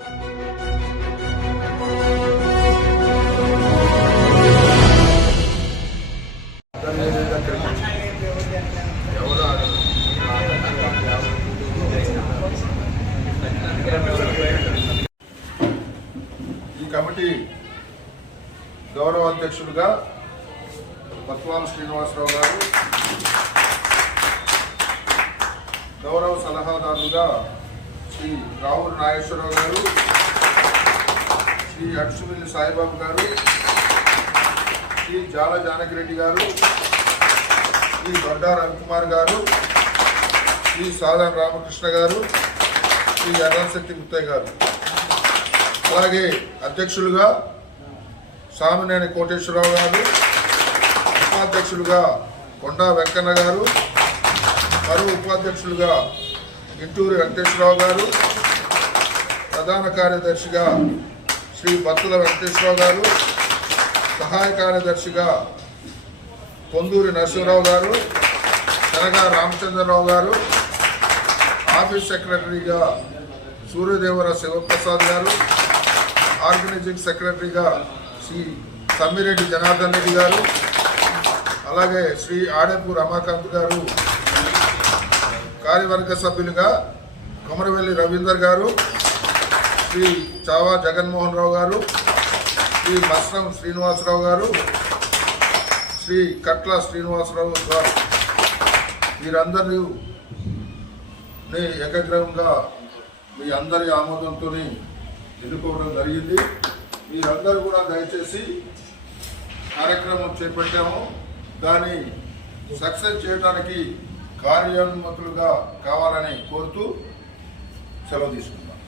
ఈ కమిటీ గౌరవ అధ్యక్షుడిగా పత్వాల శ్రీనివాసరావు గారు గౌరవ సలహాదారులుగా శ్రీ రావుల నాగేశ్వరరావు గారు శ్రీ అక్షుమిల్లి సాయిబాబు గారు శ్రీ జాల జానకిరెడ్డి గారు శ్రీ దొడ్డా రవికుమార్ గారు శ్రీ సాధారణ రామకృష్ణ గారు శ్రీ ఎర్రశక్తి ముత్తయ్య గారు. అలాగే అధ్యక్షులుగా సామినేని కోటేశ్వరరావు గారు ఉపాధ్యక్షులుగా కొండా వెంకన్న గారు మరో ఉపాధ్యక్షులుగా ఇంటూరి వెంకటేశ్వరరావు గారు ప్రధాన కార్యదర్శిగా శ్రీ బత్తుల వెంకటేశ్వరరావు గారు సహాయ కార్యదర్శిగా పొందూరి నరసింహరావు గారు తెలంగాణ రామచంద్రరావు గారు ఆఫీస్ సెక్రటరీగా సూర్యదేవర శివప్రసాద్ గారు ఆర్గనైజింగ్ సెక్రటరీగా శ్రీ సమ్మిరెడ్డి జనార్దన్ రెడ్డి గారు అలాగే శ్రీ ఆడేపు రమాకాంత్ గారు కార్యవర్గ సభ్యులుగా కొమరవెల్లి రవీందర్ గారు శ్రీ చావా జగన్మోహన్ రావు గారు శ్రీ మస్రం శ్రీనివాసరావు గారు శ్రీ కట్ల శ్రీనివాసరావు గారు. వీరందరూ ఏకగ్రహంగా మీ అందరి ఆమోదంతో ఎన్నుకోవడం జరిగింది. మీరందరూ కూడా దయచేసి కార్యక్రమం చేపట్టాము. దాన్ని సక్సెస్ చేయడానికి కార్యోన్మతులుగా కావాలని కోరుతూ సెలవు తీసుకుందాం.